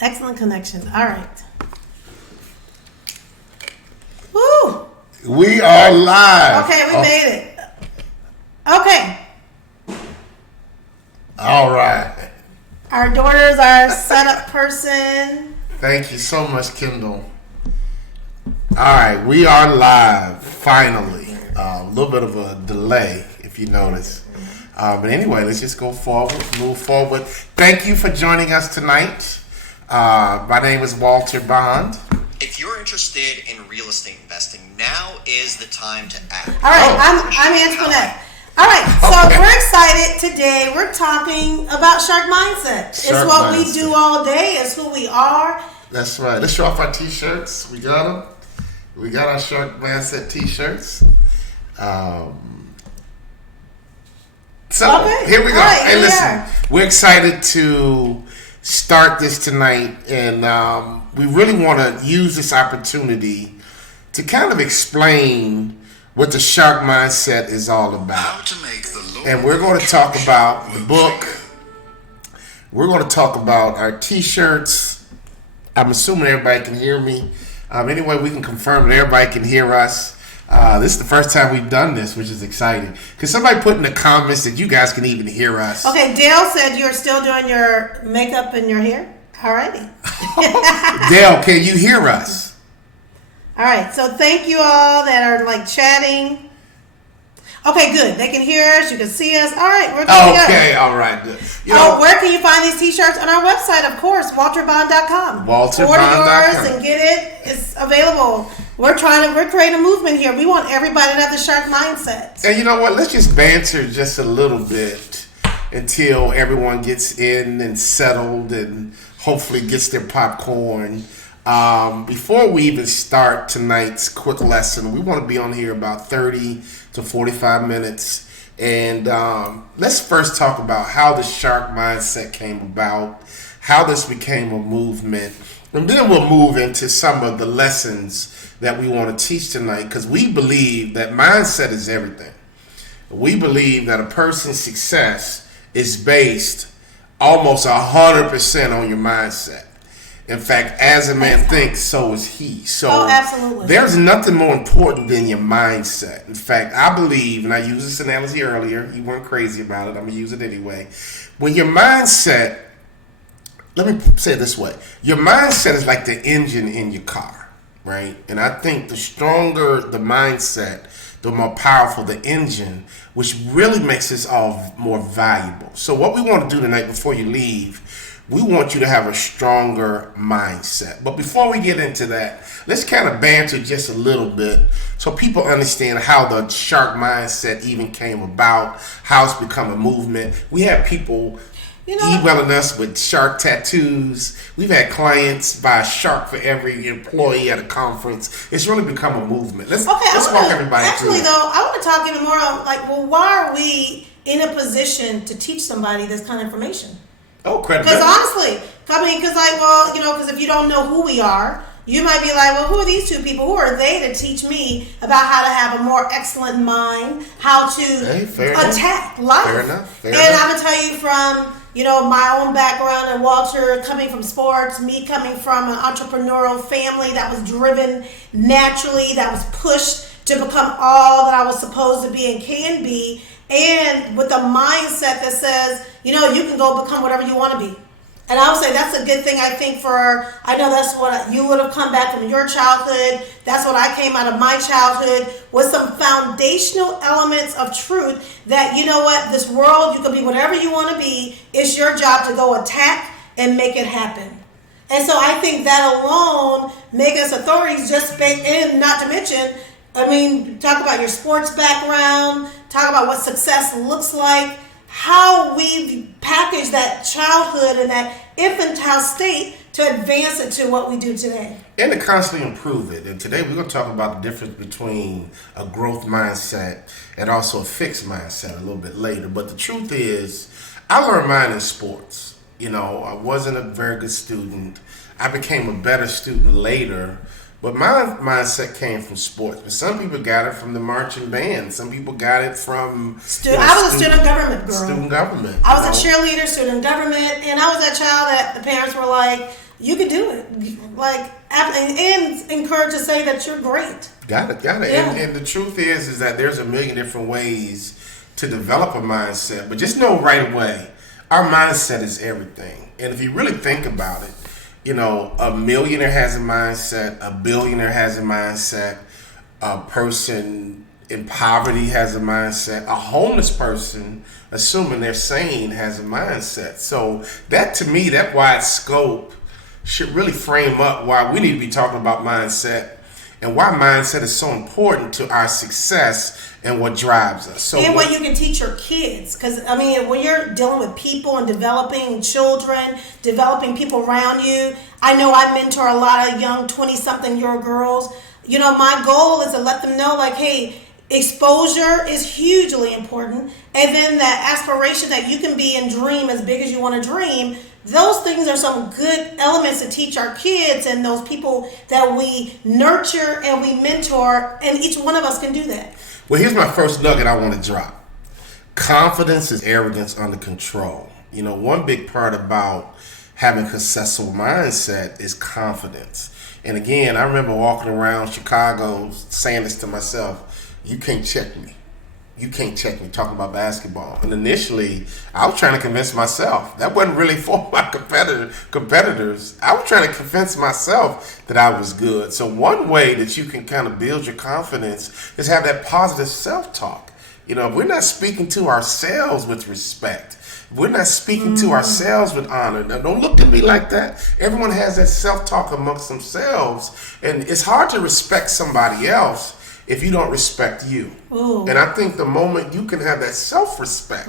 Excellent connection. All right. Woo! We are live. Okay, we made it. Okay. All right. Our daughter's our setup person. Thank you so much, Kendall. All right, we are live, finally. A little bit of a delay, if you notice. But anyway, let's just go forward, move forward. Thank you for joining us tonight. My name is Walter Bond. If you're interested in real estate investing, now is the time to act. All right, I'm Antoinette. All right, so we're excited today. We're talking about Shark Mindset. It's what we do all day. It's who we are. That's right. Let's show off our t-shirts. We got them. We got our Shark Mindset t-shirts. Here we go. Right, hey, listen. We're excited to start this tonight, and we really want to use this opportunity to kind of explain what the Shark Mindset is all about. And we're going to talk about the book. We're going to talk about our t-shirts. I'm assuming everybody can hear me. Anyway, we can confirm that everybody can hear us. This is the first time we've done this, which is exciting. Because somebody put in the comments that you guys can even hear us. Okay, Dale said you're still doing your makeup and your hair. Alrighty. Dale, can you hear us? All right, so thank you all that are chatting. Okay, good. They can hear us. You can see us. All right, we're good. Okay, all right, good. Where can you find these t-shirts? On our website, of course, walterbond.com. Walterbond.com. Order yours and get it. It's available. We're creating a movement here. We want everybody to have the Shark Mindset. And you know what? Let's just banter just a little bit until everyone gets in and settled and hopefully gets their popcorn. Before we even start tonight's quick lesson, we want to be on here about 30 to 45 minutes. And let's first talk about how the Shark Mindset came about, how this became a movement, and then we'll move into some of the lessons that we want to teach tonight, because we believe that mindset is everything. We believe that a person's success is based almost 100% on your mindset. In fact, as a man thinks, so is he. So absolutely. There's nothing more important than your mindset. In fact, I believe, and I used this analogy earlier, you weren't crazy about it, I'm going to use it anyway. When your mindset, let me say it this way, your mindset is like the engine in your car, right? And I think the stronger the mindset, the more powerful the engine, which really makes this all more valuable. So what we want to do tonight before you leave, we want you to have a stronger mindset. But before we get into that, let's kind of banter just a little bit so people understand how the Shark Mindset even came about, how it's become a movement. We have people emailing us with shark tattoos. We've had clients buy a shark for every employee at a conference. It's really become a movement. Let's walk everybody through it. Though, I want to talk even more on, why are we in a position to teach somebody this kind of information? Oh, credibility. Because honestly, because if you don't know who we are, you might be like, well, who are these two people? Who are they to teach me about how to have a more excellent mind, how to attack life? Fair enough. I'm going to tell you from, my own background, and Walter coming from sports, me coming from an entrepreneurial family that was driven naturally, that was pushed to become all that I was supposed to be and can be, and with a mindset that says, you can go become whatever you want to be. And I would say that's a good thing, I think, I know that's what you would have come back from your childhood. That's what I came out of my childhood, with some foundational elements of truth that, this world, you can be whatever you want to be. It's your job to go attack and make it happen. And so I think that alone make us authorities, and not to mention, talk about your sports background, talk about what success looks like, how we package that childhood and that infantile state to advance it to what we do today. And to constantly improve it. And today we're going to talk about the difference between a growth mindset and also a fixed mindset a little bit later. But the truth is, I learned mine in sports. I wasn't a very good student. I became a better student later. But my mindset came from sports. But some people got it from the marching band. Some people got it from... I was a student government girl. Student government. I was a cheerleader, student government. And I was that child that the parents were like, you can do it. Like, and encourage to say that you're great. Got it. Yeah. And the truth is that there's a million different ways to develop a mindset, but just know right away, our mindset is everything. And if you really think about it, you know, a millionaire has a mindset, a billionaire has a mindset, a person in poverty has a mindset, a homeless person, assuming they're sane, has a mindset. So that, to me, that wide scope should really frame up why we need to be talking about mindset and why mindset is so important to our success and what drives us. So and what you can teach your kids. Because, I mean, when you're dealing with people and developing children, developing people around you, I know I mentor a lot of young 20-something-year-old girls. You know, my goal is to let them know, like, hey, exposure is hugely important. And then that aspiration that you can be and dream as big as you want to dream, those things are some good elements to teach our kids and those people that we nurture and we mentor, and each one of us can do that. Well, here's my first nugget I want to drop. Confidence is arrogance under control. You know, one big part about having a successful mindset is confidence. And again, I remember walking around Chicago saying this to myself, you can't check me. You can't check me, talking about basketball. And initially, I was trying to convince myself. That wasn't really for my competitors. I was trying to convince myself that I was good. So one way that you can kind of build your confidence is have that positive self-talk. You know, if we're not speaking to ourselves with respect, if we're not speaking to ourselves with honor. Now, don't look at me like that. Everyone has that self-talk amongst themselves. And it's hard to respect somebody else if you don't respect you. Ooh. And I think the moment you can have that self-respect,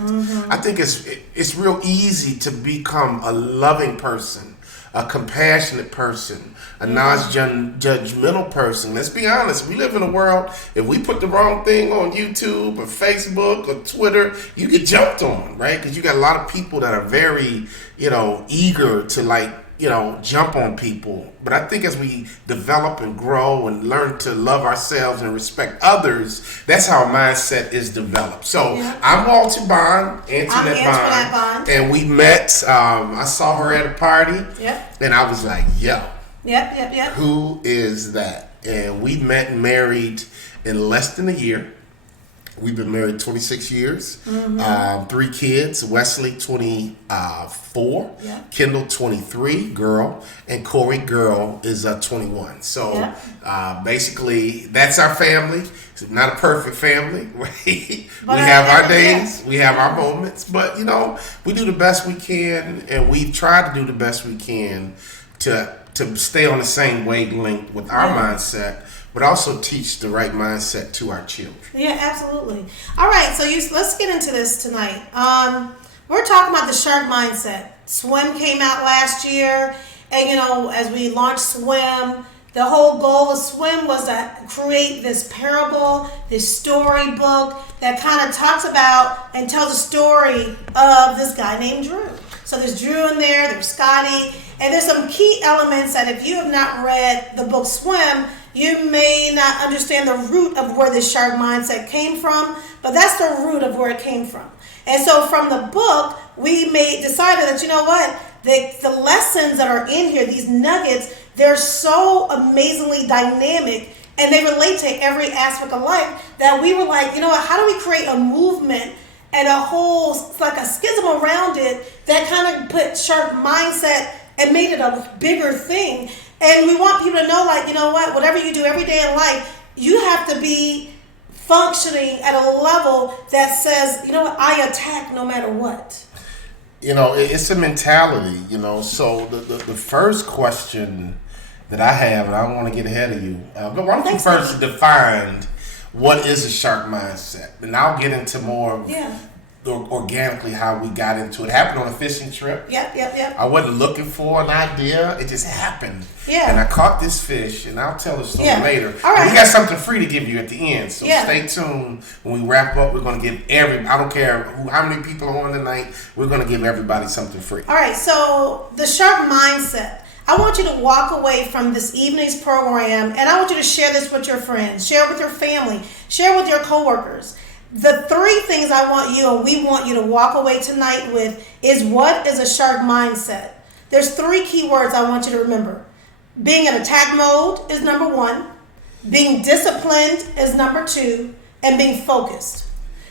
I think it's real easy to become a loving person, a compassionate person, a non-judgmental person. Let's be honest, we live in a world, if we put the wrong thing on YouTube or Facebook or Twitter, you get jumped on, right? Because you got a lot of people that are very, you know, eager to jump on people. But I think as we develop and grow and learn to love ourselves and respect others, that's how our mindset is developed. So I'm Walter Bond, Antoinette Bond, and we met. I saw her at a party, and I was like, yo, who is that? And we met and married in less than a year. We've been married 26 years, 3 kids, Wesley 24, Kendall 23, girl, and Corey, girl, is 21. So basically, that's our family. It's not a perfect family, right? We have our days, we have our moments, but, you know, we do the best we can, and we try to do the best we can to stay on the same wavelength with our mindset, but also teach the right mindset to our children. Yeah, absolutely. All right, so let's get into this tonight. We're talking about the shark mindset. Swim came out last year, and, you know, as we launched Swim, the whole goal of Swim was to create this parable, this storybook that kind of talks about and tells a story of this guy named Drew. So there's Drew in there's Scotty, and there's some key elements that if you have not read the book Swim, you may not understand the root of where the shark mindset came from, but that's the root of where it came from. And so from the book, we decided that, you know what, the lessons that are in here, these nuggets, they're so amazingly dynamic, and they relate to every aspect of life that we were like, you know what, how do we create a movement and a whole, like a schism around it that kind of put shark mindset and made it a bigger thing. And we want people to know, like, you know what, whatever you do every day in life, you have to be functioning at a level that says, you know what, I attack no matter what. You know, it's a mentality, you know. So the first question that I have, and I don't want to get ahead of you, but why don't you first define what is a shark mindset? And I'll get into more organically how we got into it. It happened on a fishing trip. Yep. I wasn't looking for an idea. It just happened. Yeah. And I caught this fish, and I'll tell the story later. All right. But we got something free to give you at the end. So stay tuned. When we wrap up, we're going to give I don't care how many people are on tonight, we're going to give everybody something free. All right. So the shark mindset. I want you to walk away from this evening's program, and I want you to share this with your friends, share it with your family, share it with your coworkers. The 3 things I want you and we want you to walk away tonight with is, what is a shark mindset? there's three key words I want you to remember. Being in attack mode is number one. Being disciplined is number two. And being focused.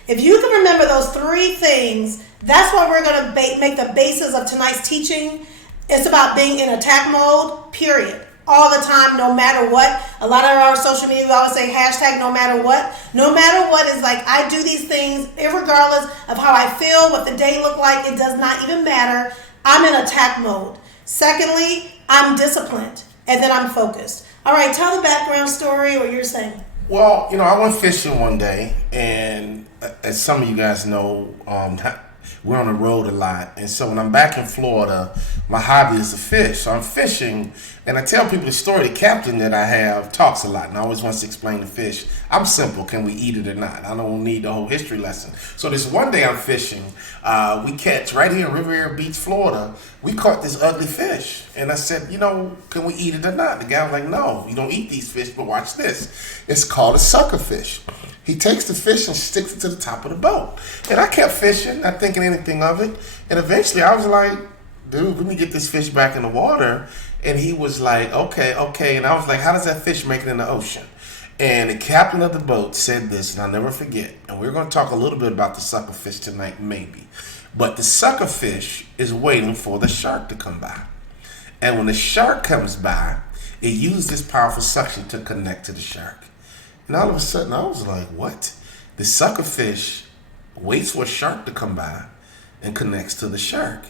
If you can remember those three things, that's what we're going to make the basis of tonight's teaching. It's about being in attack mode, period. All the time, no matter what. A lot of our social media, we always say hashtag no matter what. No matter what is like, I do these things regardless of how I feel, what the day look like. It does not even matter. I'm in attack mode. Secondly, I'm disciplined. And then I'm focused. All right, tell the background story or you're saying. Well, I went fishing one day, and as some of you guys know, we're on the road a lot. And so when I'm back in Florida, my hobby is to fish. So I'm fishing, and I tell people the story. The captain that I have talks a lot and always wants to explain the fish. I'm simple. Can we eat it or not? I don't need the whole history lesson. So this one day I'm fishing. We catch right here in Riviera Beach, Florida. We caught this ugly fish. And I said, can we eat it or not? The guy was like, no, you don't eat these fish, but watch this. It's called a sucker fish. He takes the fish and sticks it to the top of the boat. And I kept fishing, not thinking anything of it. And eventually I was like, dude, let me get this fish back in the water. And he was like, okay. And I was like, how does that fish make it in the ocean? And the captain of the boat said this, and I'll never forget. And we're going to talk a little bit about the sucker fish tonight, maybe. But the sucker fish is waiting for the shark to come by. And when the shark comes by, it uses this powerful suction to connect to the shark. And all of a sudden, I was like, what? The sucker fish waits for a shark to come by and connects to the shark.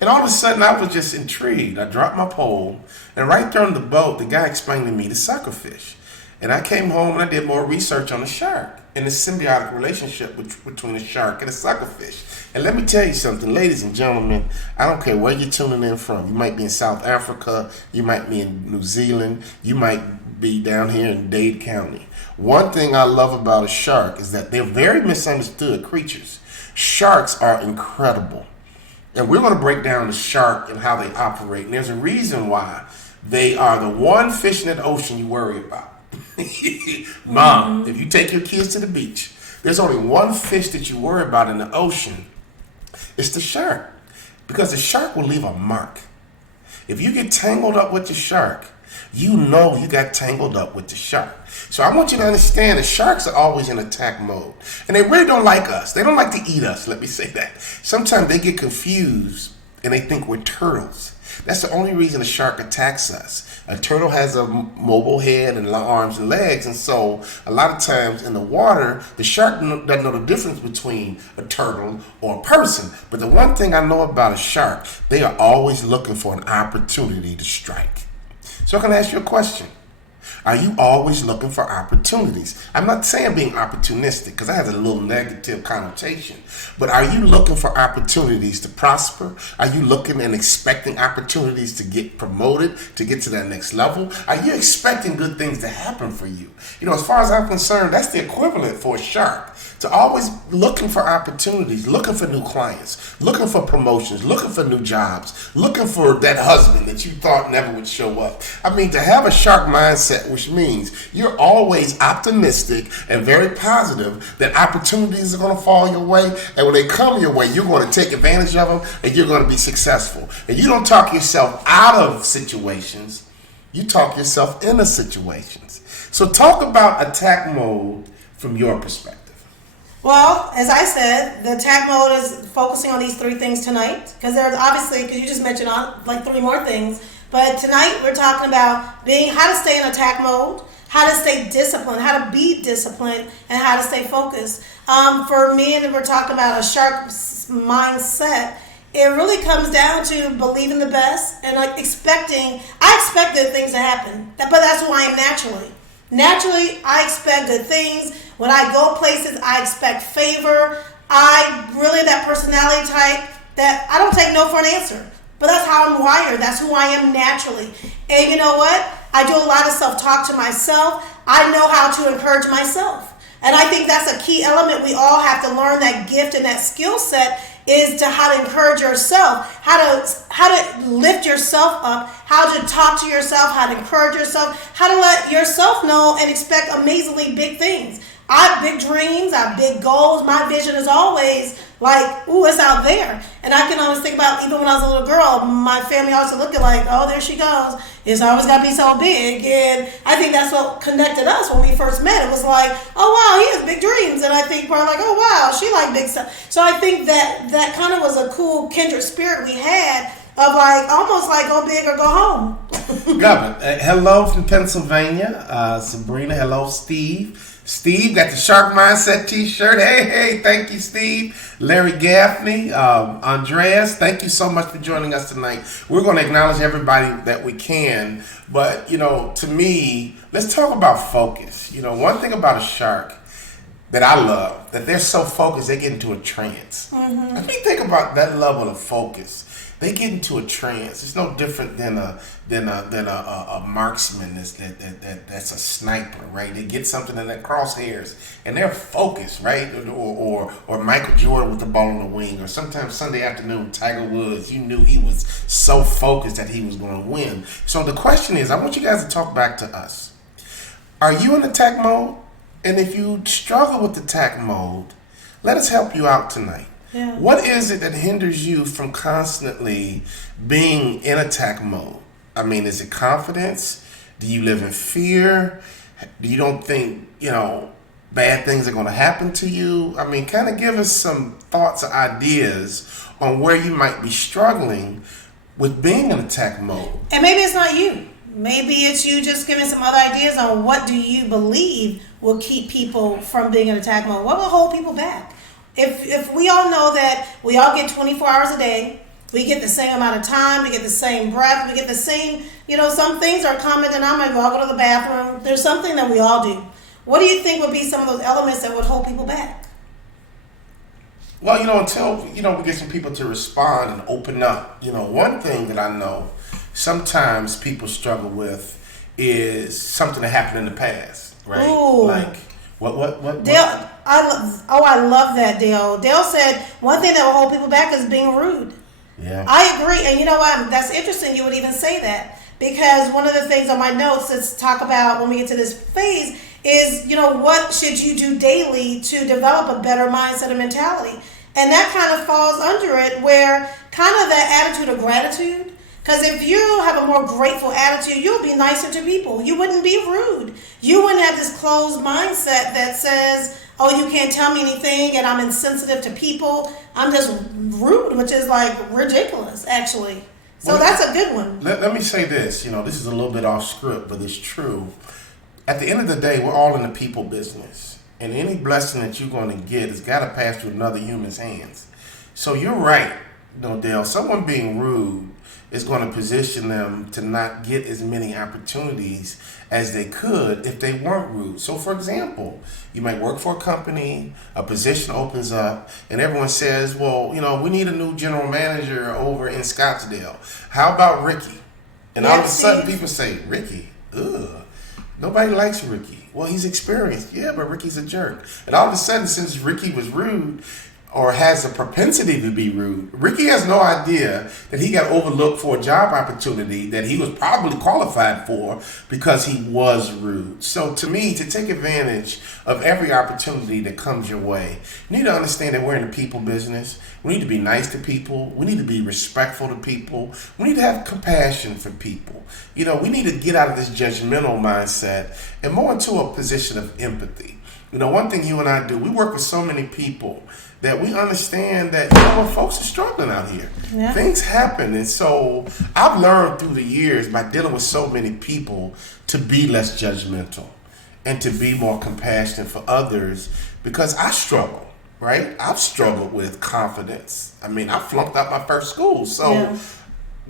And all of a sudden, I was just intrigued. I dropped my pole, and right there on the boat, the guy explained to me the sucker fish. And I came home and I did more research on the shark and the symbiotic relationship between the shark and the sucker fish. And let me tell you something, ladies and gentlemen, I don't care where you're tuning in from. You might be in South Africa, you might be in New Zealand, you might be down here in Dade County. One thing I love about a shark is that they're very misunderstood creatures. Sharks are incredible. And we're going to break down the shark and how they operate. And there's a reason why they are the one fish in the ocean you worry about. Mom, if you take your kids to the beach, there's only one fish that you worry about in the ocean. It's the shark. Because the shark will leave a mark. If you get tangled up with the shark, you know you got tangled up with the shark. So I want you to understand that sharks are always in attack mode. And they really don't like us. They don't like to eat us, let me say that. Sometimes they get confused and they think we're turtles. That's the only reason a shark attacks us. A turtle has a mobile head and arms and legs, and so a lot of times in the water, the shark doesn't know the difference between a turtle or a person. But the one thing I know about a shark, they are always looking for an opportunity to strike. So I can ask you a question. Are you always looking for opportunities? I'm not saying being opportunistic because that has a little negative connotation. But are you looking for opportunities to prosper? Are you looking and expecting opportunities to get promoted, to get to that next level? Are you expecting good things to happen for you? As far as I'm concerned, that's the equivalent for a shark. To always looking for opportunities, looking for new clients, looking for promotions, looking for new jobs, looking for that husband that you thought never would show up. I mean, to have a shark mindset, which means you're always optimistic and very positive that opportunities are going to fall your way. And when they come your way, you're going to take advantage of them and you're going to be successful. And you don't talk yourself out of situations. You talk yourself into situations. So talk about attack mode from your perspective. Well, as I said, the attack mode is focusing on these three things tonight because there's obviously, because you just mentioned like three more things. But tonight we're talking about how to stay in attack mode, how to stay disciplined, how to be disciplined, and how to stay focused. For me, and we're talking about a shark mindset. It really comes down to believing the best and I expect good things to happen. But that's who I am naturally. Naturally, I expect good things. When I go places, I expect favor. I really that personality type that I don't take no for an answer. But that's how I'm wired. That's who I am naturally. And you know what? I do a lot of self-talk to myself. I know how to encourage myself. And I think that's a key element. We all have to learn that gift and that skill set is to how to encourage yourself, how to lift yourself up, how to talk to yourself, how to encourage yourself, how to let yourself know and expect amazingly big things. I have big dreams, I have big goals. My vision is always like, ooh, it's out there. And I can always think about, even when I was a little girl, my family always looked at like, oh, there she goes. It's always got to be so big. And I think that's what connected us when we first met. It was like, oh, wow, he has big dreams. And I think probably like, oh, wow, she like big stuff. So I think that kind of was a cool kindred spirit we had of like, almost like go big or go home. Governor, hello from Pennsylvania. Sabrina, hello, Steve. Steve got the Shark Mindset t-shirt. Hey, thank you, Steve. Larry Gaffney, Andreas, thank you so much for joining us tonight. We're going to acknowledge everybody that we can, but, to me, let's talk about focus. One thing about a shark that I love, that they're so focused, they get into a trance. Mm-hmm. If you think about that level of focus, they get into a trance. It's no different than a marksman that's a sniper, right? They get something in their crosshairs and they're focused, right? Or Michael Jordan with the ball on the wing, or sometimes Sunday afternoon Tiger Woods. You knew he was so focused that he was going to win. So the question is, I want you guys to talk back to us. Are you in attack mode? And if you struggle with attack mode, let us help you out tonight. Yeah. What is it that hinders you from constantly being in attack mode? I mean, is it confidence? Do you live in fear? Do you don't think, bad things are going to happen to you? I mean, kind of give us some thoughts or ideas on where you might be struggling with being in attack mode. And maybe it's not you. Maybe it's you just giving some other ideas on what do you believe will keep people from being in attack mode. What will hold people back? If we all know that we all get 24 hours a day, we get the same amount of time, we get the same breath, we get the same, some things are common denominator. We all go to the bathroom. There's something that we all do. What do you think would be some of those elements that would hold people back? Well, until, we get some people to respond and open up. One thing that I know sometimes people struggle with is something that happened in the past, right? Ooh. Like, what? Dale, I love that, Dale. Dale said one thing that will hold people back is being rude. Yeah. I agree. And you know what? That's interesting you would even say that, because one of the things on my notes is talk about when we get to this phase is, what should you do daily to develop a better mindset and mentality? And that kind of falls under it, where kind of that attitude of gratitude. Because if you have a more grateful attitude, you'll be nicer to people. You wouldn't be rude. You wouldn't have this closed mindset that says, oh, you can't tell me anything and I'm insensitive to people. I'm just rude, which is like ridiculous, actually. So well, that's a good one. Let me say this. This is a little bit off script, but it's true. At the end of the day, we're all in the people business. And any blessing that you're going to get has got to pass through another human's hands. So you're right, Dale. Someone being rude is going to position them to not get as many opportunities as they could if they weren't rude. So, for example, you might work for a company, a position opens up, and everyone says, well, we need a new general manager over in Scottsdale. How about Ricky? And all of a sudden people say, Ricky? Ugh. Nobody likes Ricky. Well, he's experienced. Yeah, but Ricky's a jerk. And all of a sudden, since Ricky was rude, or has a propensity to be rude, Ricky has no idea that he got overlooked for a job opportunity that he was probably qualified for because he was rude. So to me, to take advantage of every opportunity that comes your way, you need to understand that we're in the people business. We need to be nice to people. We need to be respectful to people. We need to have compassion for people. We need to get out of this judgmental mindset and more into a position of empathy. One thing you and I do, we work with so many people that we understand that folks are struggling out here. Yeah. Things happen. And so I've learned through the years by dealing with so many people to be less judgmental and to be more compassionate for others, because I struggle, right? I've struggled with confidence. I mean, I flunked out my first school. So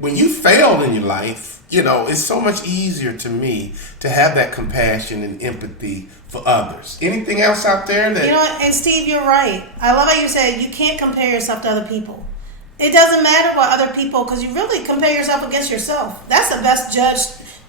when you fail in your life, it's so much easier to me to have that compassion and empathy for others. Anything else out there that... And Steve, you're right. I love how you said you can't compare yourself to other people. It doesn't matter what other people, because you really compare yourself against yourself. That's the best judge.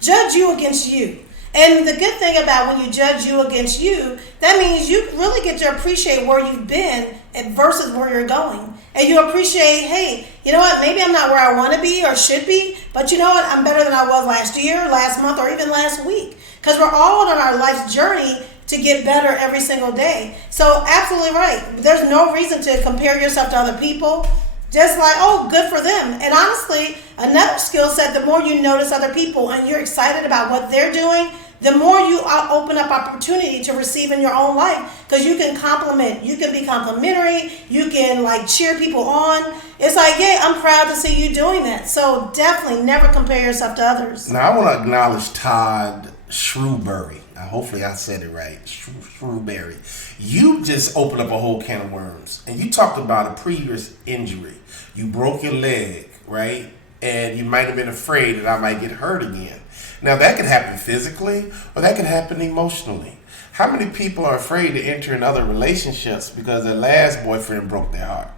Judge you against you. And the good thing about when you judge you against you, that means you really get to appreciate where you've been versus where you're going. And you appreciate, hey, you know what, maybe I'm not where I want to be or should be, but you know what, I'm better than I was last year, last month, or even last week. Because we're all on our life's journey to get better every single day. So absolutely right. There's no reason to compare yourself to other people. Just like, oh, good for them. And honestly, another skill set, the more you notice other people and you're excited about what they're doing, the more you open up opportunity to receive in your own life, because you can compliment, you can be complimentary, you can like cheer people on. It's like, yeah, I'm proud to see you doing that. So definitely never compare yourself to others. Now, I want to acknowledge Todd Shrewberry. Hopefully I said it right. Shrewberry. You just opened up a whole can of worms. And you talked about a previous injury. You broke your leg, right? And you might have been afraid that I might get hurt again. Now, that could happen physically or that could happen emotionally. How many people are afraid to enter in other relationships because their last boyfriend broke their heart?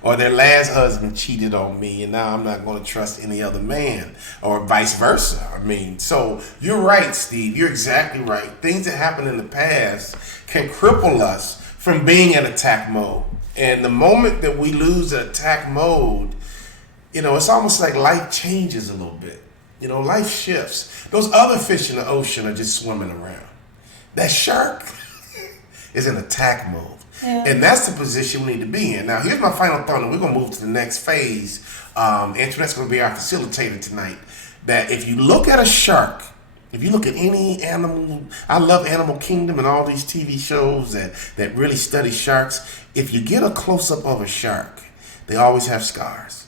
Or their last husband cheated on me and now I'm not going to trust any other man, or vice versa. I mean, so you're right, Steve. You're exactly right. Things that happened in the past can cripple us from being in attack mode. And the moment that we lose the attack mode, it's almost like life changes a little bit. Life shifts. Those other fish in the ocean are just swimming around. That shark is in attack mode. Yeah. And that's the position we need to be in. Now, here's my final thought, and we're going to move to the next phase. Antoinette's going to be our facilitator tonight. That if you look at a shark, if you look at any animal, I love Animal Kingdom and all these TV shows that really study sharks. If you get a close-up of a shark, they always have scars.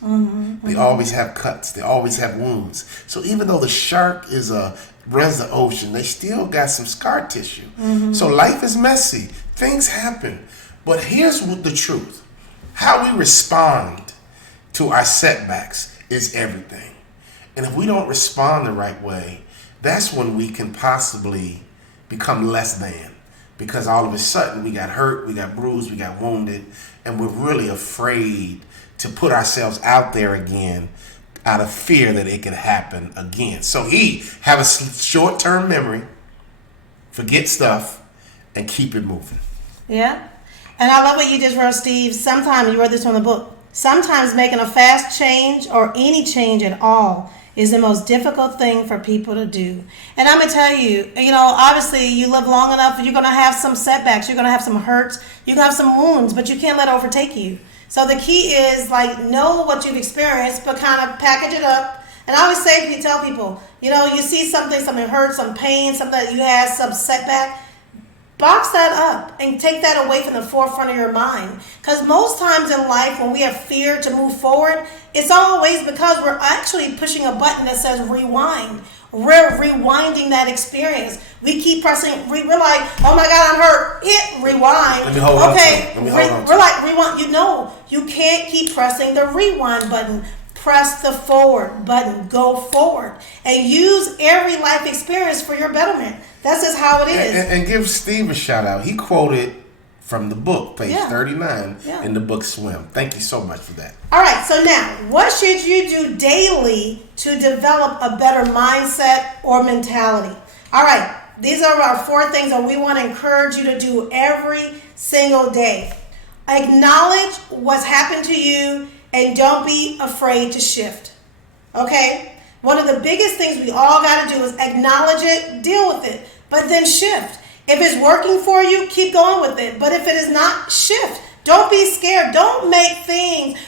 They always have cuts. They always have wounds. So even though the shark runs the ocean, they still got some scar tissue. So life is messy. Things happen. But here's the truth. How we respond to our setbacks is everything. And if we don't respond the right way, that's when we can possibly become less than. Because all of a sudden we got hurt, we got bruised, we got wounded, and we're really afraid to put ourselves out there again out of fear that it could happen again. So have a short-term memory, forget stuff, and keep it moving. Yeah. And I love what you just wrote, Steve. Sometimes, you wrote this from the book, sometimes making a fast change or any change at all is the most difficult thing for people to do. And I'm going to tell you, obviously you live long enough, you're going to have some setbacks, you're going to have some hurts, you're going to have some wounds, but you can't let it overtake you. So the key is know what you've experienced, but kind of package it up. And I always tell people, you see something hurt, some pain, something that you had, some setback, box that up and take that away from the forefront of your mind. Because most times in life when we have fear to move forward, it's always because we're actually pushing a button that says rewind. We're rewinding that experience. We keep pressing. We're like, oh my God, I'm hurt. Hit rewind. Let me hold on to it. We're like rewind. You can't keep pressing the rewind button. Press the forward button. Go forward and use every life experience for your betterment. That's just how it is. And give Steve a shout out. He quoted from the book, page 39, in the book Swim. Thank you so much for that. All right, so now, what should you do daily to develop a better mindset or mentality? All right, these are our 4 things that we want to encourage you to do every single day. Acknowledge what's happened to you and don't be afraid to shift. Okay? One of the biggest things we all got to do is acknowledge it, deal with it, but then shift. If it's working for you, keep going with it. But if it is not, shift. Don't be scared. Don't make things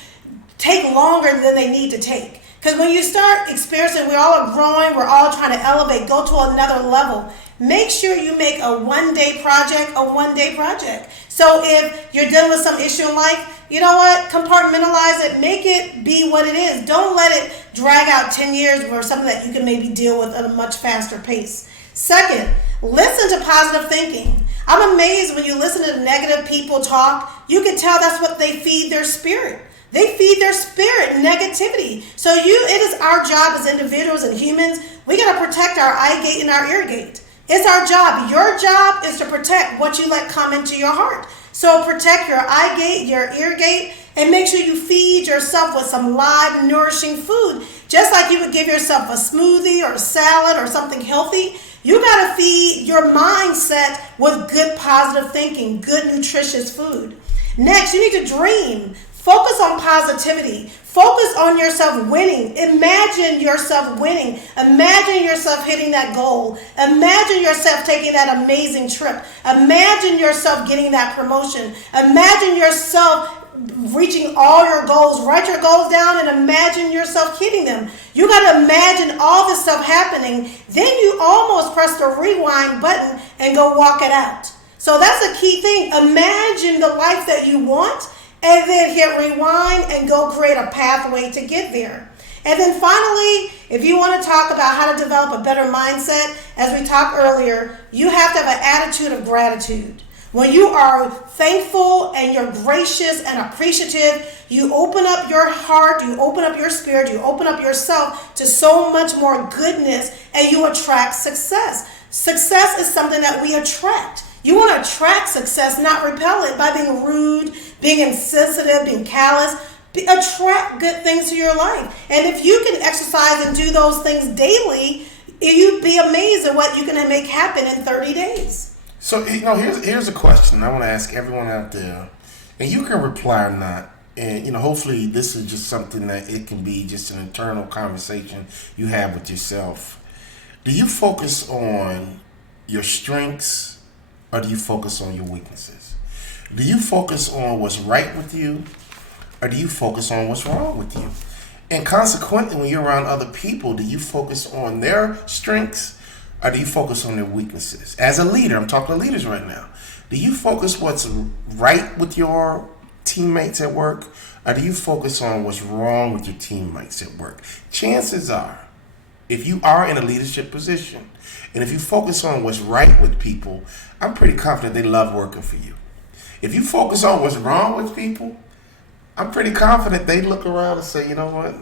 take longer than they need to take. Because when you start experiencing, we all are growing, we're all trying to elevate, go to another level. Make sure you make a one-day project. So if you're dealing with some issue in life, you know what? Compartmentalize it. Make it be what it is. Don't let it drag out 10 years or something that you can maybe deal with at a much faster pace. Second, listen to positive thinking. I'm amazed when you listen to negative people talk, you can tell that's what they feed their spirit. They feed their spirit negativity. So it is our job as individuals and humans, we got to protect our eye gate and our ear gate. It's our job. Your job is to protect what you let come into your heart. So protect your eye gate, your ear gate, and make sure you feed yourself with some live, nourishing food. Just like you would give yourself a smoothie or a salad or something healthy, you got to feed your mindset with good, positive thinking, good, nutritious food. Next, you need to dream. Focus on positivity. Focus on yourself winning. Imagine yourself winning. Imagine yourself hitting that goal. Imagine yourself taking that amazing trip. Imagine yourself getting that promotion. Imagine yourself reaching all your goals. Write your goals down and imagine yourself hitting them. You got to imagine all this stuff happening. Then you almost press the rewind button and go walk it out. So that's a key thing. Imagine the life that you want and then hit rewind and go create a pathway to get there. And then finally, if you want to talk about how to develop a better mindset, as we talked earlier, you have to have an attitude of gratitude. When you are thankful and you're gracious and appreciative, you open up your heart, you open up your spirit, you open up yourself to so much more goodness, and you attract success. Success is something that we attract. You want to attract success, not repel it by being rude, being insensitive, being callous. Attract good things to your life. And if you can exercise and do those things daily, you'd be amazed at what you can make happen in 30 days. So, here's a question I want to ask everyone out there, and you can reply or not. And, hopefully this is just something that it can be just an internal conversation you have with yourself. Do you focus on your strengths or do you focus on your weaknesses? Do you focus on what's right with you or do you focus on what's wrong with you? And consequently, when you're around other people, do you focus on their strengths or do you focus on their weaknesses? As a leader, I'm talking to leaders right now. Do you focus what's right with your teammates at work, or do you focus on what's wrong with your teammates at work? Chances are, if you are in a leadership position, and if you focus on what's right with people, I'm pretty confident they love working for you. If you focus on what's wrong with people, I'm pretty confident they look around and say, you know what,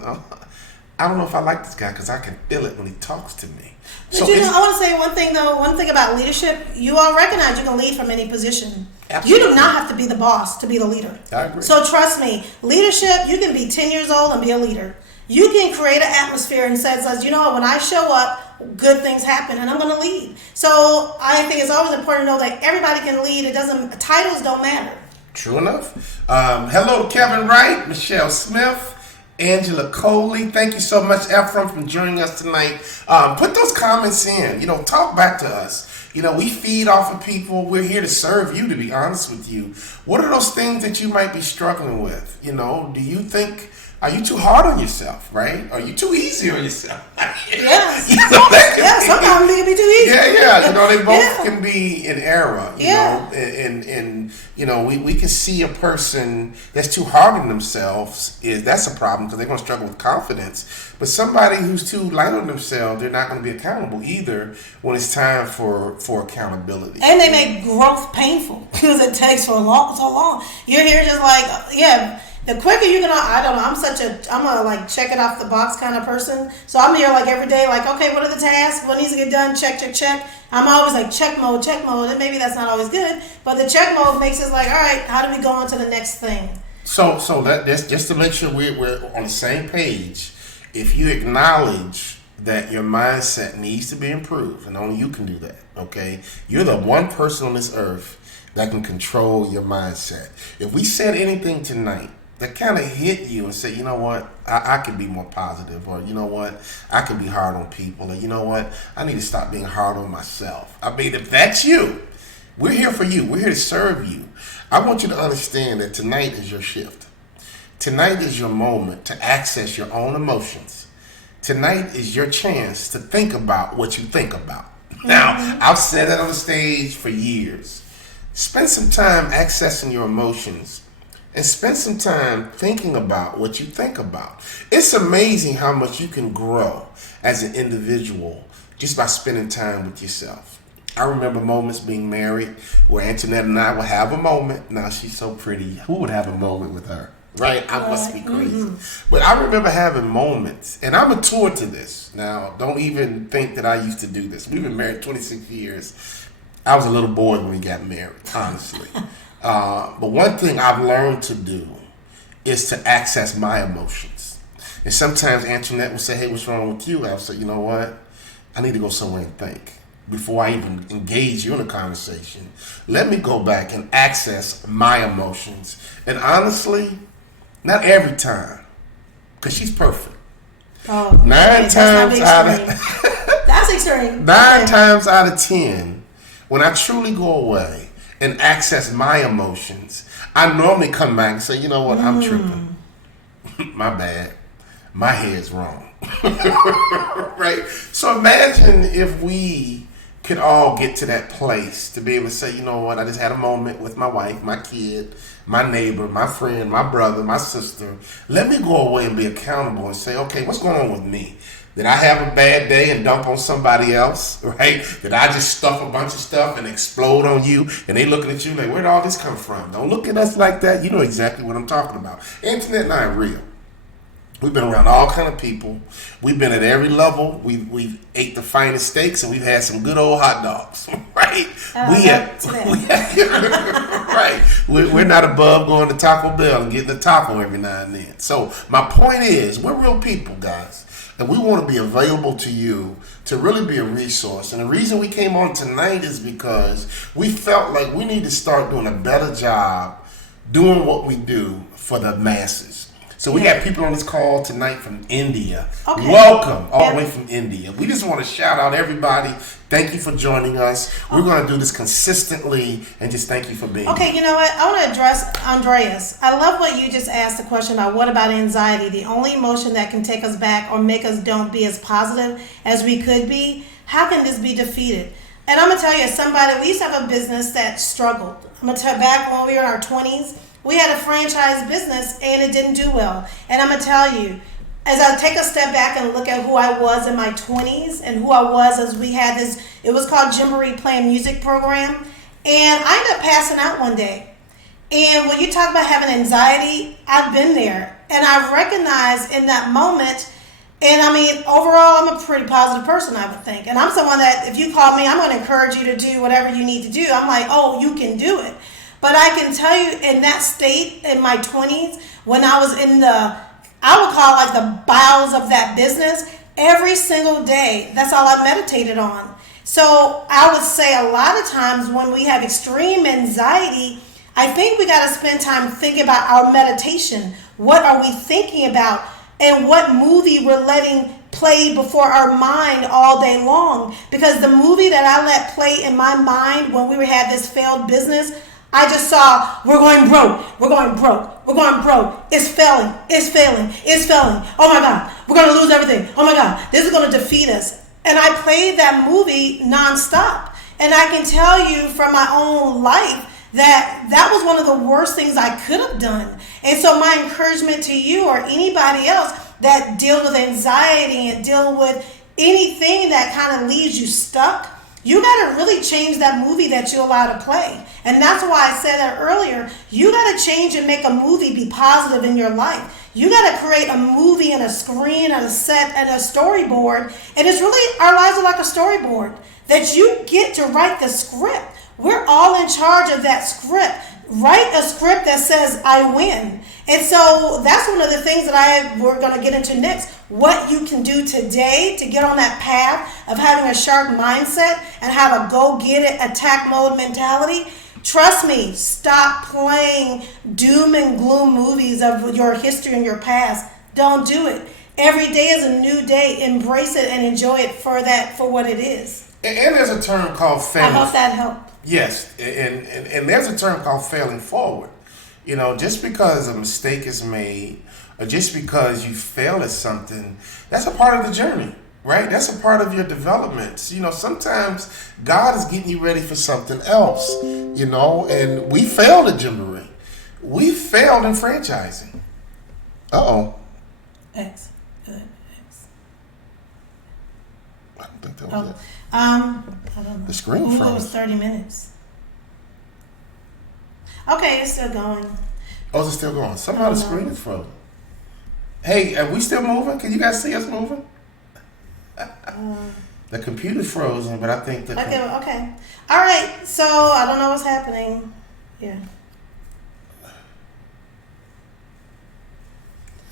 I don't know if I like this guy because I can feel it when he talks to me. But I want to say one thing though. One thing about leadership, you all recognize you can lead from any position. Absolutely. You do not have to be the boss to be the leader. I agree. So trust me, leadership, you can be 10 years old and be a leader. You can create an atmosphere and says, you know what, when I show up, good things happen and I'm going to lead. So I think it's always important to know that everybody can lead. Titles don't matter. True enough. Hello to Kevin Wright, Michelle Smith, Angela Coley. Thank you so much, Ephraim, for joining us tonight. Put those comments in. Talk back to us. We feed off of people. We're here to serve you, to be honest with you. What are those things that you might be struggling with? Do you think, are you too hard on yourself, right? Are you too easy on yourself? Yes. Sometimes it can be too easy. Yeah. They both can be an error, you know, and we can see a person that's too hard on themselves, that's a problem because they're going to struggle with confidence. But somebody who's too light on themselves, they're not going to be accountable either when it's time for accountability. And they make growth painful because it takes so long. You're here just like, the quicker you're gonna, I don't know, I'm gonna like check it off the box kind of person. So I'm here like every day, like, okay, what are the tasks? What needs to get done? Check. I'm always like check mode. And maybe that's not always good, but the check mode makes us like, all right, how do we go on to the next thing? So that's just to make sure we're on the same page. If you acknowledge that your mindset needs to be improved, and only you can do that, okay? You're the one person on this earth that can control your mindset. If we said anything tonight that kind of hit you and say, you know what, I can be more positive, or you know what, I can be hard on people, or you know what, I need to stop being hard on myself. I mean, if that's you, we're here for you. We're here to serve you. I want you to understand that tonight is your shift. Tonight is your moment to access your own emotions. Tonight is your chance to think about what you think about. Now, I've said that on the stage for years. Spend some time accessing your emotions and spend some time thinking about what you think about. It's amazing how much you can grow as an individual just by spending time with yourself. I remember moments being married where Antoinette and I would have a moment. Now, she's so pretty. Who would have a moment with her? Right? I must be crazy. But I remember having moments, and I'm matured to this. Now, don't even think that I used to do this. We've been married 26 years. I was a little boy when we got married, honestly. But one thing I've learned to do is to access my emotions. And sometimes Antoinette will say, hey, what's wrong with you? I'll say, you know what? I need to go somewhere and think. Before I even engage you in a conversation, let me go back and access my emotions. And honestly, Not every time, because she's perfect. Oh, Nine okay, times out of that's extreme. nine Okay. times out of 10, when I truly go away and access my emotions, I normally come back and say, you know what, I'm tripping. My bad. My head's wrong. Right? So imagine if we could all get to that place to be able to say, you know what, I just had a moment with my wife, my kid, my neighbor, my friend, my brother, my sister. Let me go away and be accountable and say, okay, what's going on with me? Did I have a bad day and dump on somebody else, right? Did I just stuff a bunch of stuff and explode on you? And they looking at you like, where did all this come from? Don't look at us like that. You know exactly what I'm talking about. Internet and I are real. We've been around all kind of people. We've been at every level. We've ate the finest steaks and we've had some good old hot dogs, right? Right. We're not above going to Taco Bell and getting a taco every now and then. So my point is, we're real people, guys, and we want to be available to you to really be a resource. And the reason we came on tonight is because we felt like we need to start doing a better job doing what we do for the masses. So we got people on this call tonight from India. Okay. Welcome all the way from India. We just want to shout out everybody. Thank you for joining us. We're going to do this consistently and just thank you for being Okay, here. you know what? I want to address Andreas. I love what you just asked the question about what about anxiety, the only emotion that can take us back or make us don't be as positive as we could be. How can this be defeated? And I'm going to tell you, we used to have a business that struggled. I'm going to tell you, back when we were in our 20s, we had a franchise business and it didn't do well. And I'm going to tell you, as I take a step back and look at who I was in my 20s and who I was as we had this, it was called Gymboree Playing Music Program. And I ended up passing out one day. And when you talk about having anxiety, I've been there. And I've recognized in that moment, and I mean, overall, I'm a pretty positive person, I would think. And I'm someone that if you call me, I'm going to encourage you to do whatever you need to do. I'm like, oh, you can do it. But I can tell you in that state in my 20s, when I was in I would call it like the bowels of that business, every single day, that's all I meditated on. So I would say a lot of times when we have extreme anxiety, I think we got to spend time thinking about our meditation. What are we thinking about? And what movie we're letting play before our mind all day long? Because the movie that I let play in my mind when we had this failed business, I just saw, we're going broke, it's failing, oh my God, we're going to lose everything, oh my God, this is going to defeat us. And I played that movie nonstop. And I can tell you from my own life that was one of the worst things I could have done. And so my encouragement to you or anybody else that deals with anxiety and deal with anything that kind of leaves you stuck, you got to really change that movie that you allow to play. And that's why I said that earlier. You got to change and make a movie be positive in your life. You got to create a movie and a screen and a set and a storyboard. And it's really, our lives are like a storyboard that you get to write the script. We're all in charge of that script. Write a script that says, I win. And so that's one of the things that we're going to get into next. What you can do today to get on that path of having a sharp mindset and have a go-get-it attack mode mentality. Trust me, stop playing doom and gloom movies of your history and your past. Don't do it. Every day is a new day. Embrace it and enjoy it for what it is. And there's a term called failing. I hope that helped. Yes, and there's a term called failing forward. You know, just because a mistake is made or just because you fail at something, that's a part of the journey, right? That's a part of your development. You know, sometimes God is getting you ready for something else, you know, and we failed at Gymboree. We failed in franchising. Uh-oh. X. I don't think that was it. I don't know. The screen Google froze. was 30 minutes. Okay, it's still going. Oh, is it still going? Somehow the screen is frozen. Hey, are we still moving? Can you guys see us moving? The computer's frozen, but I think that. Okay. All right. So I don't know what's happening. Yeah.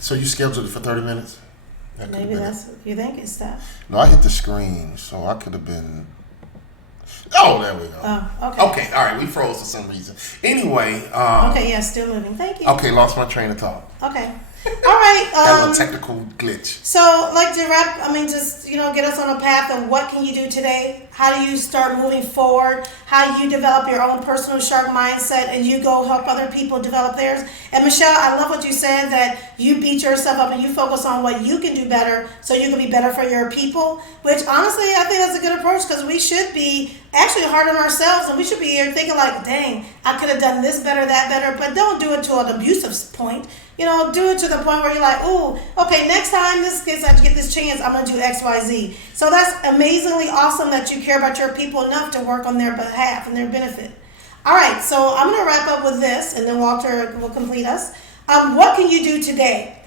So you scheduled it for 30 minutes? Maybe that's. You think it's that? No, I hit the screen, so I could have been. Oh, there we go. Oh, okay. Okay, all right, we froze for some reason. Anyway. Okay, yeah, still moving. Thank you. Okay, lost my train of thought. Okay. All right. Had a little technical glitch. So, like to wrap, just get us on a path of what can you do today? How do you start moving forward? How you develop your own personal shark mindset, and you go help other people develop theirs. And Michelle, I love what you said, that you beat yourself up and you focus on what you can do better, so you can be better for your people. Which honestly, I think that's a good approach, because we should be actually hard on ourselves, and we should be here thinking like, dang, I could have done this better, that better. But don't do it to an abusive point. Do it to the point where you're like, ooh, okay, next time I get this chance, I'm going to do X, Y, Z. So that's amazingly awesome that you care about your people enough to work on their behalf and their benefit. All right, so I'm going to wrap up with this, and then Walter will complete us. What can you do today?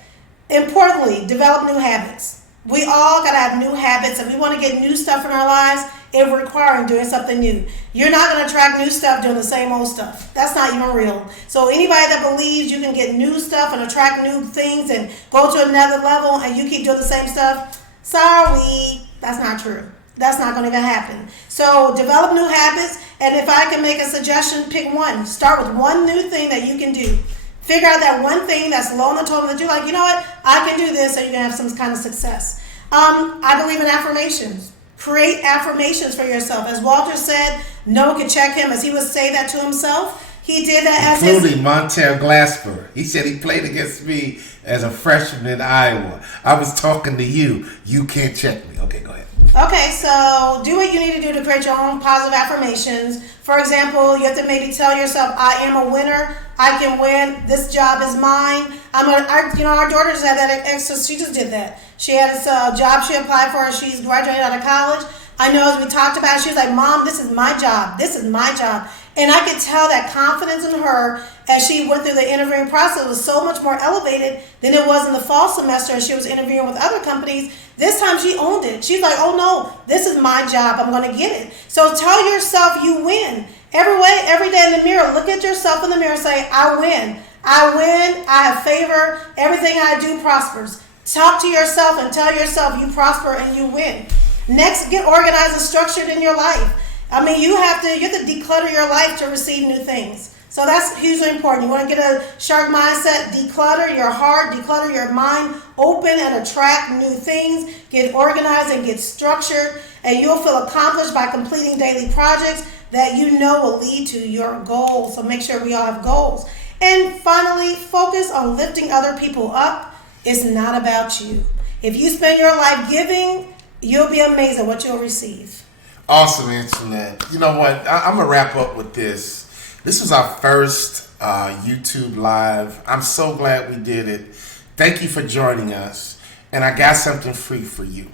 Importantly, develop new habits. We all got to have new habits. If we want to get new stuff in our lives, it requires doing something new. You're not going to attract new stuff doing the same old stuff. That's not even real. So anybody that believes you can get new stuff and attract new things and go to another level and you keep doing the same stuff, sorry, that's not true. That's not going to even happen. So develop new habits, and if I can make a suggestion, pick one. Start with one new thing that you can do. Figure out that one thing that's low on the totem that you're like, you know what, I can do this, so you can have some kind of success. I believe in affirmations. Create affirmations for yourself. As Walter said, no one could check him, as he would say that to himself. He did that as including Montel Glasper. He said he played against me as a freshman in Iowa. I was talking to you. You can't check me. Okay, go ahead. Okay, so do what you need to do to create your own positive affirmations. For example, you have to maybe tell yourself, I am a winner. I can win. This job is mine. Our daughter just had that exercise. She just did that. She had this job she applied for. She's graduated out of college. I know, as we talked about it, she was like, Mom, this is my job. This is my job. And I could tell that confidence in her as she went through the interviewing process was so much more elevated than it was in the fall semester as she was interviewing with other companies. This time she owned it. She's like, oh no, this is my job. I'm going to get it. So tell yourself you win. Every day in the mirror, look at yourself in the mirror and say, I win. I win. I have favor. Everything I do prospers. Talk to yourself and tell yourself you prosper and you win. Next, get organized and structured in your life. You have to declutter your life to receive new things. So that's hugely important. You want to get a shark mindset, declutter your heart, declutter your mind, open and attract new things, get organized and get structured, and you'll feel accomplished by completing daily projects that you know will lead to your goals. So make sure we all have goals. And finally, focus on lifting other people up. It's not about you. If you spend your life giving, you'll be amazed at what you'll receive. Awesome, Antoinette. You know what? I'm going to wrap up with this. This was our first YouTube Live. I'm so glad we did it. Thank you for joining us. And I got something free for you.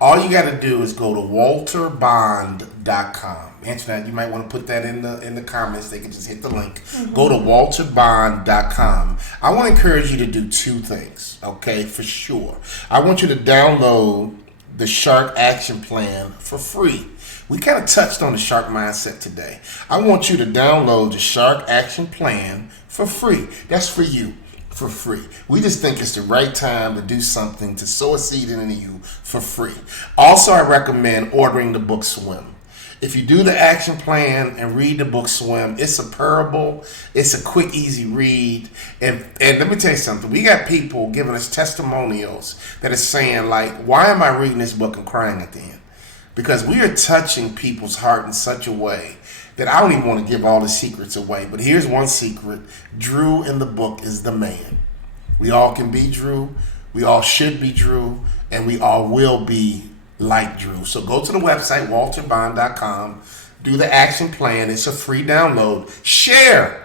All you got to do is go to walterbond.com. Antoinette, you might want to put that in the comments. They can just hit the link. Mm-hmm. Go to walterbond.com. I want to encourage you to do two things, okay, for sure. I want you to download the Shark Action Plan for free. We kind of touched on the shark mindset today. I want you to download the Shark Action Plan for free. That's for you, for free. We just think it's the right time to do something, to sow a seed into you for free. Also, I recommend ordering the book Swim. If you do the action plan and read the book Swim, it's a parable. It's a quick, easy read. And let me tell you something. We got people giving us testimonials that are saying, like, why am I reading this book and crying at the end? Because we are touching people's heart in such a way that I don't even want to give all the secrets away. But here's one secret. Drew in the book is the man. We all can be Drew. We all should be Drew. And we all will be like Drew. So go to the website, walterbond.com. Do the action plan. It's a free download. Share.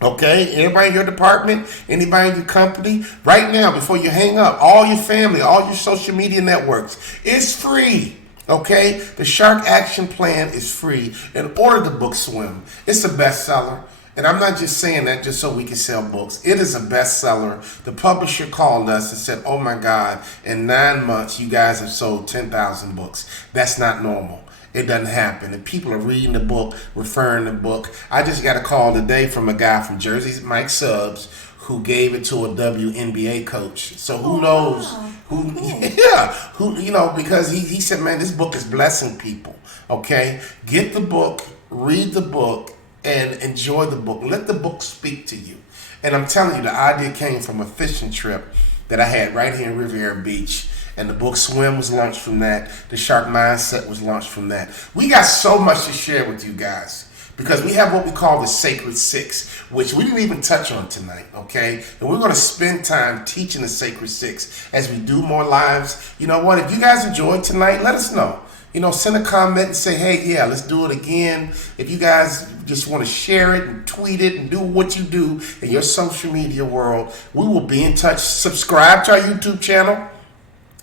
Okay? Anybody in your department? Anybody in your company? Right now, before you hang up, all your family, all your social media networks, it's free. Okay? The Shark Action Plan is free. And order the book Swim. It's a bestseller. And I'm not just saying that just so we can sell books. It is a bestseller. The publisher called us and said, oh my God, in 9 months, you guys have sold 10,000 books. That's not normal. It doesn't happen. And people are reading the book, referring the book. I just got a call today from a guy from Jersey, Mike Subs, who gave it to a WNBA coach. So who Oh, knows wow. who? Cool. Yeah, who, you know, because he said, man, this book is blessing people. Okay, get the book, read the book, and enjoy the book. Let the book speak to you. And I'm telling you, the idea came from a fishing trip that I had right here in Riviera Beach. And the book Swim was launched from that. The Shark Mindset was launched from that. We got so much to share with you guys because we have what we call the Sacred Six, which we didn't even touch on tonight, okay? And we're going to spend time teaching the Sacred Six as we do more lives. You know what? If you guys enjoyed tonight, let us know. You know, send a comment and say, hey, yeah, let's do it again. If you guys just want to share it and tweet it and do what you do in your social media world, we will be in touch. Subscribe to our YouTube channel.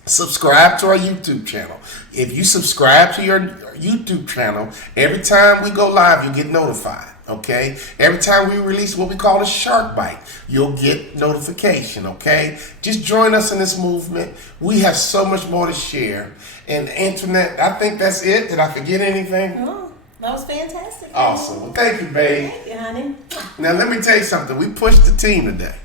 Subscribe to our YouTube channel. If you subscribe to your YouTube channel, every time we go live, you get notified. Okay? Every time we release what we call a shark bite, you'll get notification. Okay? Just join us in this movement. We have so much more to share. And internet, I think that's it. Did I forget anything? Oh, that was fantastic. Awesome. Well, thank you, babe. Thank you, honey. Now, let me tell you something. We pushed the team today.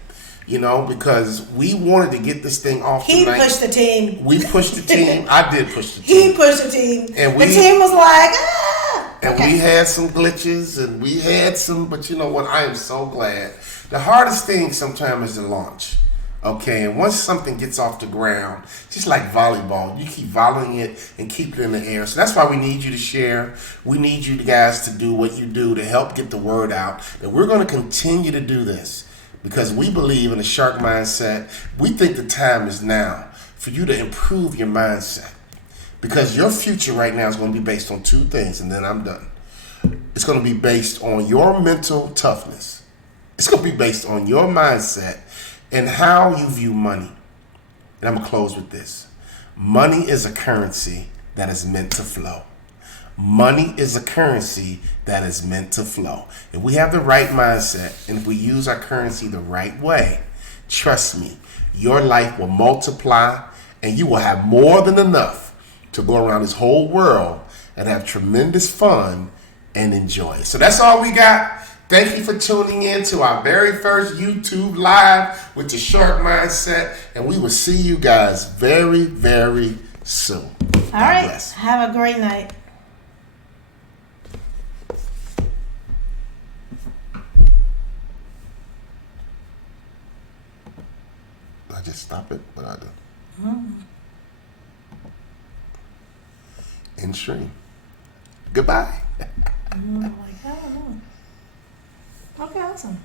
You know, because we wanted to get this thing off He tonight. pushed the team. We pushed the team. I did push the He team. pushed the team. And the we- team was like, ah. And we had some glitches and we had some, but you know what? I am so glad. The hardest thing sometimes is the launch. Okay, and once something gets off the ground, just like volleyball, you keep volleying it and keep it in the air. So that's why we need you to share. We need you guys to do what you do to help get the word out. And we're going to continue to do this because we believe in the shark mindset. We think the time is now for you to improve your mindset. Because your future right now is going to be based on two things, and then I'm done. It's going to be based on your mental toughness. It's going to be based on your mindset and how you view money. And I'm going to close with this. Money is a currency that is meant to flow. Money is a currency that is meant to flow. If we have the right mindset and if we use our currency the right way, trust me, your life will multiply and you will have more than enough to go around this whole world and have tremendous fun and enjoy. So that's all we got. Thank you for tuning in to our very first YouTube Live with the Shark Mindset. And we will see you guys very, very soon. All right. Have a great night. I just stop it, but I do. In stream. Goodbye. I'm like, I don't know. Okay, awesome.